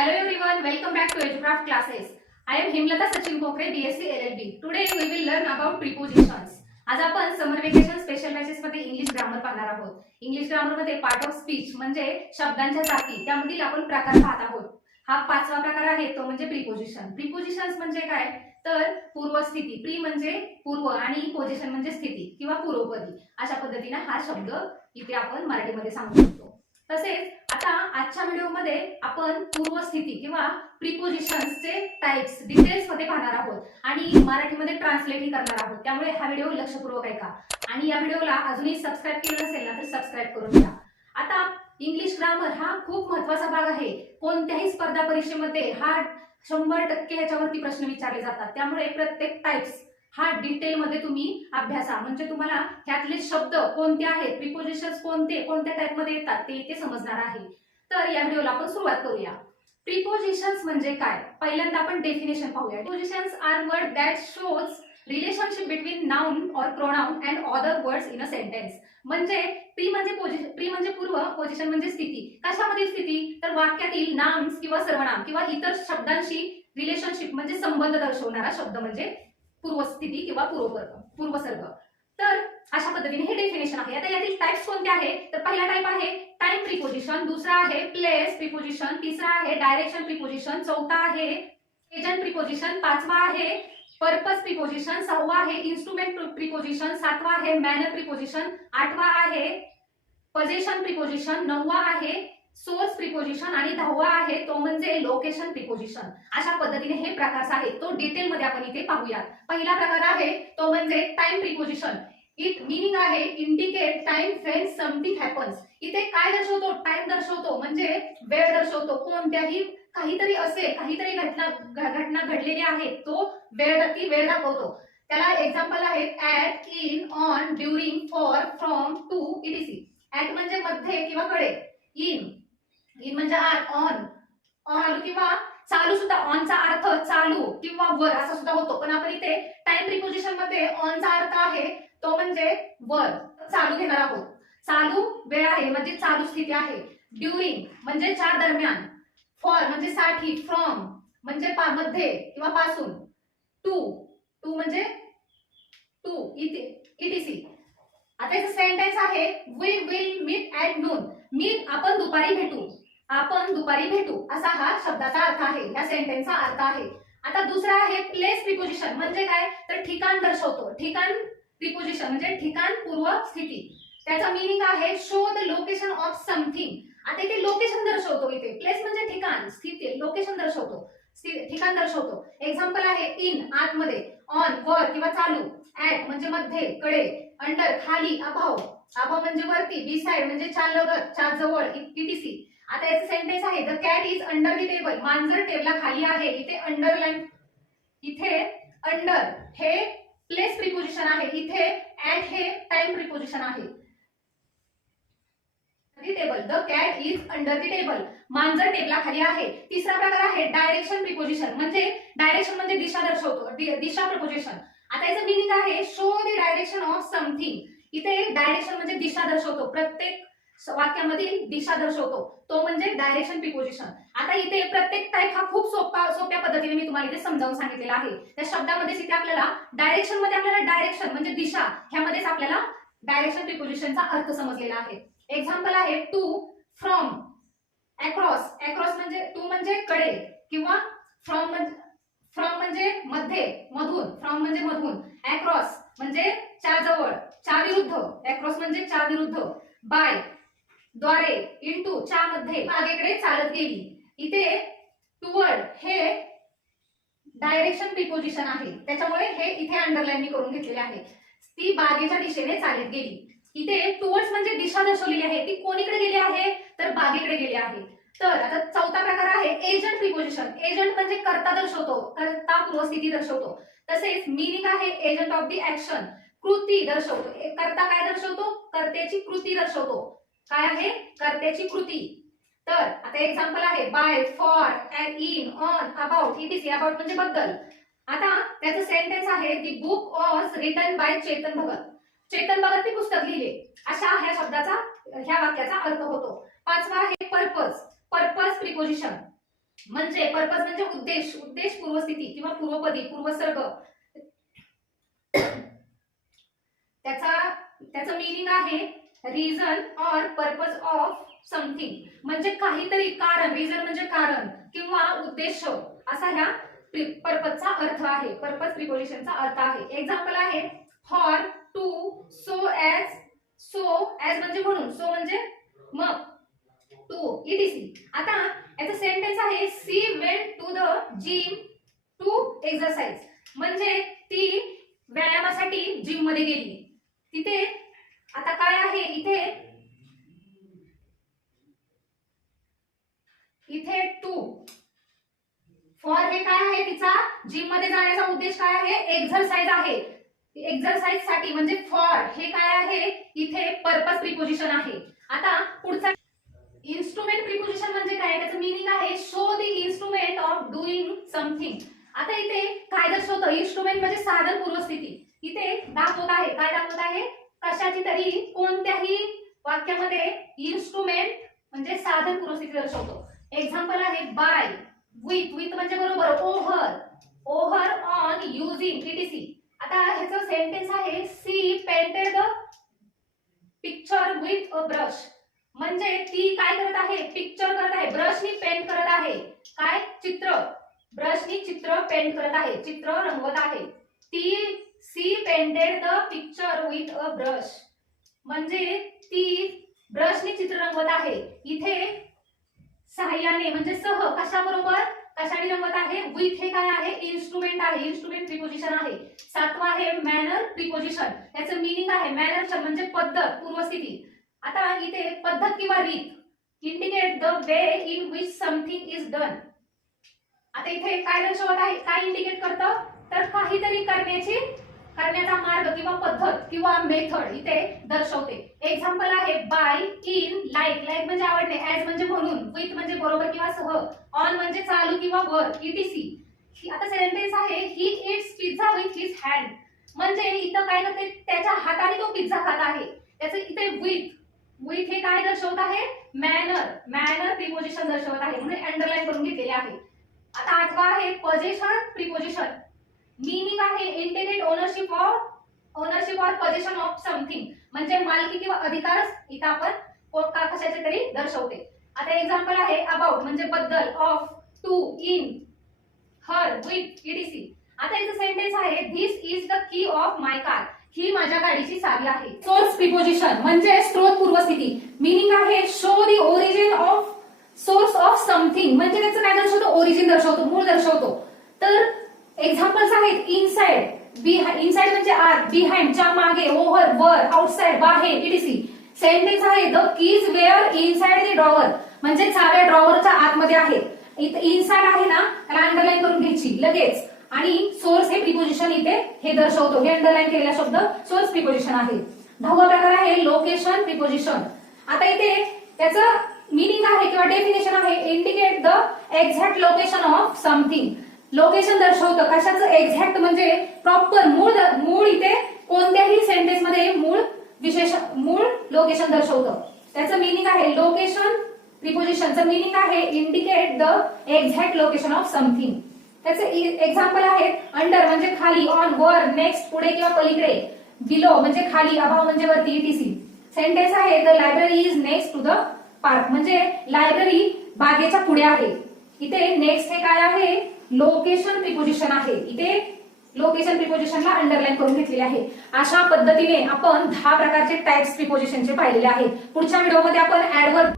Hello everyone, welcome back to EduCraft classes. I am Himlata Sachin Kokre, BSc LLB. Today we will learn about prepositions. आज आपण summer vacation special batches मध्ये English grammar पाहणार आहोत English ग्रामरमध्ये part of speech म्हणजे शब्दांच्या जाती त्यामधील आपण प्रकार पाहत आहोत हा पाचवा प्रकार आहे तो म्हणजे प्रिपोजिशन प्रिपोजिशन्स म्हणजे काय तर पूर्वस्थिती प्री म्हणजे पूर्व आणि पोझिशन म्हणजे स्थिती किंवा पूर्वपदी अशा पद्धतीने हा शब्द इथे आपण मराठीमध्ये सांगू शकतो तसेच आता आजच्या व्हिडिओमध्ये आपण पूर्वस्थिती किंवा प्रिपोजिशन्सचे टाइप्स डिटेल्समध्ये पाहणार आहोत. आणि मराठीमध्ये ट्रान्सलेटही करणार आहोत. त्यामुळे हा व्हिडिओ लक्षपूर्वक ऐका. आणि या व्हिडिओला अजूनही सबस्क्राईब केलं नसेल ना तर सबस्क्राईब करून घ्या. आता इंग्लिश ग्रामर हा खूप महत्त्वाचा भाग आहे. कोणत्याही स्पर्धा परीक्षेमध्ये हा शंभर टक्के ह्याच्यावरती प्रश्न विचारले जातात. त्यामुळे प्रत्येक टाइप्स हा डिटेलमध्ये तुम्ही अभ्यासा. म्हणजे तुम्हाला ह्यातले शब्द कोणते आहेत प्रिपोजिशन्स कोणते कोणत्या टाईपमध्ये येतात ते इथे समजणार आहे. तर या व्हिडिओला आपण सुरुवात करूया. प्रिपोजिशन्स म्हणजे काय? पहिल्यांदा आपण डेफिनेशन पाहूया. Prepositions are word that shows relationship between noun or pronoun and other words in a sentence म्हणजे प्री म्हणजे प्री म्हणजे पूर्व पोझिशन म्हणजे स्थिती. कशामध्ये स्थिती? तर वाक्यातील नाम्स किंवा सर्वनाम किंवा इतर शब्दांशी रिलेशनशिप म्हणजे संबंध दर्शवणारा शब्द म्हणजे पूर्वस्थिती किंवा पूर्वपर्ग पूर्वसर्ग. तर अशा पद्धतीने हे डेफिनेशन आहे. आता यातील टाइप्स कोणते आहे तर पहिला टाइप आहे टाइम प्रिपोजिशन दुसरा आहे प्लेस प्रिपोजिशन तिसरा आहे डायरेक्शन प्रिपोजिशन चौथा आहे एजंट प्रिपोजिशन पाचवा आहे पर्पज प्रिपोजिशन सहावा आहे इन्स्ट्रुमेंट प्रिपोजिशन सातवा आहे मॅनर प्रिपोजिशन आठवा आहे पजेशन प्रिपोजिशन नववा आहे सोर्स प्रिपोजिशन आणि दहावा आहे तो म्हणजे लोकेशन प्रिपोजिशन अशा पद्धतीने हे प्रकार आहेत. तो डिटेल मध्ये आपण इथे पाहूयात. पहिला प्रकार आहे तो म्हणजे टाइम प्रिपोजिशन इट मिनिंग आहे indicate time when something happens इथे काय दर्शवतो? टाइम दर्शवतो म्हणजे वेळ दर्शवतो. कोणत्याही काहीतरी असे काहीतरी घटना घटना घडलेली आहे तो वेळ ती वेळ दाखवतो. त्याला एक्झाम्पल आहेत at in on during for from to etc at म्हणजे मध्ये किंवा कडे. इन इन म्हणजे आत ऑन ऑन किंवा चालू सुद्धा ऑनचा अर्थ चालू किंवा वर असा सुद्धा होतो. पण आपण इथे टाइम प्रिपोजिशनमध्ये ऑनचा अर्थ आहे तो म्हणजे वर. चालू घेणार आहोत. चालू वेळ आहे म्हणजे चालू स्थिती आहे. ड्युरिंग म्हणजे च्या दरम्यान. फॉर म्हणजे साठी फ्रॉम म्हणजे मध्ये किंवा पासून. टू टू म्हणजे टू इटीसी आता याचा सेंटेन्स आहे we will meet at noon मी आपण दुपारी भेटू. आपण दुपारी भेटू असा हा शब्दाचा अर्थ आहे. या सेंटेन्सचा अर्थ आहे. आता दुसरा आहे प्लेस प्रिपोजिशन म्हणजे काय? तर ठिकाण दर्शवतो. ठिकाण प्रिपोजिशन म्हणजे ठिकाण पूर्व स्थिती. त्याचा मिनिंग आहे show the location of something आता इथे लोकेशन दर्शवतो इथे. प्लेस म्हणजे ठिकाण स्थिती. लोकेशन दर्शवतो. ठिकाण दर्शवतो. एक्झाम्पल आहे इन आतमध्ये. ऑन वर किंवा चालू. ऍट म्हणजे मध्ये कडे. अंडर खाली अभाव. अभाव म्हणजे वरती बी साइड म्हणजे चार लगत चार जवळ ईटीसी आता याचं सेंटेन्स आहे the cat is under the table मांजर टेबला खाली आहे इथे अंडरलाईन इथे अंडर हे प्लेस प्रिपोजिशन आहे इथे ऍट हे टाइम प्रिपोजिशन आहे. Table the cat is under the table मांजर टेबला खाली आहे. तिसरा प्रकार आहे डायरेक्शन प्रिपोजिशन म्हणजे डायरेक्शन म्हणजे दिशा दर्शवतो दिशा प्रपोजिशन आता याचं मिनिंग आहे show the direction of something इथे एक डायरेक्शन म्हणजे दिशा दर्शवतो. प्रत्येक वाक्यामध्ये वाक्यामधील दिशा दर्शवतो. तो म्हणजे डायरेक्शन प्रिपोजिशन आता इथे प्रत्येक टाईप हा खूप सोपा सोप्या पद्धतीने मी तुम्हाला इथे समजावून सांगितलेला आहे. त्या शब्दामध्ये इथे आपल्याला डायरेक्शनमध्ये आपल्याला डायरेक्शन म्हणजे दिशा ह्यामध्येच आपल्याला डायरेक्शन प्रिपोजिशनचा अर्थ समजलेला आहे. एक्झाम्पल आहे टू फ्रॉम अक्रॉस अक्रॉस म्हणजे टू म्हणजे कडे किंवा फ्रॉम म्हणजे फ्रॉम म्हणजे मध्ये मधून. फ्रॉम म्हणजे मधून. अक्रॉस म्हणजे च्या जवळ. च्या विरुद्ध अक्रॉस म्हणजे च्या विरुद्ध बायद्वारे इंटू च्या मध्ये मागेकडे चालत गेली. इथे टुवर्ड हे डायरेक्शन प्रिपोजिशन आहे. त्याच्यामुळे हे इथे अंडरलाईन करून घेतलेले आहे. ती बागेच्या दिशेने चालत गेली. इथे टुवर्ड्स म्हणजे दिशा दर्शवलेली आहे. ती कोणीकडे गेली आहे? तर बागेकडे गेली आहे. तर आता चौथा प्रकार आहे एजंट प्रिपोजिशन एजंट म्हणजे कर्ता दर्शवतो. कर्ता पूर्वस्थिती दर्शवतो. तसेच मिनिंग आहे एजंट ऑफ दी ऍक्शन कृती दर्शवतो. करता कर्ता काय दर्शवतो? कर्त्याची कृती दर्शवतो. काय आहे? कर्त्याची कृती. तर आता एक्झाम्पल आहे. By for and in on about it is about म्हणजे बद्दल. आता त्याचं सेंटेन्स आहे the book was written by Chetan Bhagat. Chetan भगतने पुस्तक लिहिले. अशा ह्या शब्दाचा ह्या वाक्याचा अर्थ होतो. पाचवा आहे पर्पज पर्पज प्रिपोजिशन म्हणजे पर्पज म्हणजे उद्देश. उद्देश पूर्वस्थिती किंवा पूर्वपदी पूर्वसर्ग. त्याचा त्याचं मिनिंग आहे reason or purpose of something म्हणजे काहीतरी कारण रिझन म्हणजे कारण किंवा उद्देश. असा ह्या पर्पजचा अर्थ आहे. पर्पज प्रिपोजिशनचा अर्थ आहे. एक्झाम्पल आहे for to so as so as म्हणजे म्हणून. सो म्हणजे मग टू इटीसी आता याचा सेंटेन्स आहे she went to the gym to exercise म्हणजे ती व्यायामासाठी जिममध्ये गेली. तिथे आता काय आहे इथे? इथे टू फॉर हे काय आहे तिचा? जिममध्ये जाण्याचा उद्देश काय आहे? एक्झरसाइज आहे. एक्झरसाइजसाठी म्हणजे फॉर हे काय आहे? इथे पर्पज प्रिपोजिशन आहे. आता पुढचा इन्स्ट्रुमेंट प्रिपोजिशन म्हणजे काय? त्याचं मिनिंग आहे show the instrument of doing something आता इथे काय दर्शवतं? इन्स्ट्रुमेंट म्हणजे साधन पूर्वस्थिती. इथे दाखवत आहे. काय दाखवत आहे? कशाची तरी कोणत्याही वाक्यामध्ये इन्स्ट्रुमेंट म्हणजे साधन पूर्वस्थिती दर्शवतो. एक्झाम्पल आहे बाय विथ विथ म्हणजे बरोबर. Over over on using etc आता ह्याचं सेंटेन्स आहे she painted the picture with a brush म्हणजे ती काय करत आहे? पिक्चर करत आहे. ब्रशनी पेंट करत आहे. काय? चित्र. ब्रशनी चित्र पेंट करत आहे. चित्र रंगवत आहे. ती she painted the picture with a brush म्हणजे ती ब्रशने चित्र रंगवत आहे. इथे सहाय्याने म्हणजे सह कशाबरोबर? कशाने रंगवत आहे? विथ हे काय आहे? इन्स्ट्रुमेंट आहे. इन्स्ट्रुमेंट प्रिपोजिशन आहे. सातवा आहे मॅनर प्रिपोजिशन याचं मिनिंग आहे? मॅनर म्हणजे पद्धत पूर्वस्थिती. आता इथे पद्धत किंवा रीत. Indicate the way in which something is done आता इथे काय दर्शवत आहे? काय इंडिकेट करतं? तर काहीतरी करण्याची करण्याचा मार्ग किंवा पद्धत किंवा मेथड इथे दर्शवते. एक्झाम्पल आहे बाय इन लाईक लाईक म्हणजे आवडणे. ऍज म्हणजे म्हणून. विथ म्हणजे बरोबर किंवा सह. ऑन म्हणजे चालू किंवा वर. इटीसी आता सेंटेन्स आहे. He eats pizza with his hand म्हणजे इथं काय करते? त्याच्या हाताने तो पिझ्झा खात आहे. त्याचं इथे विथ विथ हे काय दर्शवत आहे? मॅनर मॅनर प्रिपोजिशन दर्शवत आहे. म्हणजे अंडरलाईन करून घेतलेले आहे. आता आठवा आहे पोझिशन प्रिपोजिशन मिनिंग आहे indicate ownership of ownership or possession of something म्हणजे मालकी किंवा अधिकारच इथं आपण कशाचे तरी दर्शवते. आता एक्झाम्पल आहे अबाउट म्हणजे बद्दल of to in her with etc आता याचा सेंटेन्स आहे this is the key of my car ही माझ्या गाडीची चावी आहे. सोर्स प्रिपोजिशन म्हणजे स्त्रोत पूर्वस्थिती. मिनिंग आहे show the origin of source of something म्हणजे त्याचं काय दर्शवतो? ओरिजिन दर्शवतो मूळ दर्शवतो. तर एक्झाम्पल्स आहेत इनसाइड इनसाइड म्हणजे आत बिहाइंडच्या मागे ओव्हर वर आउटसाइड बाहेर इटीसी सेंटेन्स आहे the keys were inside the drawer म्हणजे चाव्या ड्रॉवरच्या आतमध्ये आहे. इनसाइड आहे ना त्याला अंडरलाईन करून घ्यायची लगेच. आणि सोर्स हे प्रिपोजिशन इथे हे दर्शवतो. हे अंडरलाईन केलेला शब्द सोर्स प्रिपोजिशन आहे. दहावा प्रकार आहे लोकेशन प्रिपोजिशन आता इथे त्याचं मिनिंग आहे किंवा डेफिनेशन आहे indicate the exact location of something location दर्शवतं. कशाचं एक्झॅक्ट म्हणजे प्रॉपर मूळ मूळ इथे कोणत्याही सेंटेन्समध्ये मूळ विशेष मूळ लोकेशन दर्शवतं. त्याचं मिनिंग आहे लोकेशन प्रिपोजिशनचं मिनिंग आहे indicate the exact location of something त्याचे एक्झाम्पल आहे अंडर म्हणजे खाली ऑन वर नेक्स्ट पुढे किंवा पलीकडे. बिलो म्हणजे खाली अभाव म्हणजे वरती ईटीसी सेंटेन्स आहे the library is next to the park म्हणजे लायब्ररी बागेच्या पुढे आहे. इथे नेक्स्ट हे काय आहे? लोकेशन प्रिपोजिशन आहे. इथे लोकेशन प्रिपोजिशनला अंडरलाईन करून घेतलेले आहे. अशा पद्धतीने आपण दहा प्रकारचे टाइप्स प्रिपोजिशनचे पाहिलेले आहेत. पुढच्या व्हिडिओमध्ये आपण ऍडवर्ड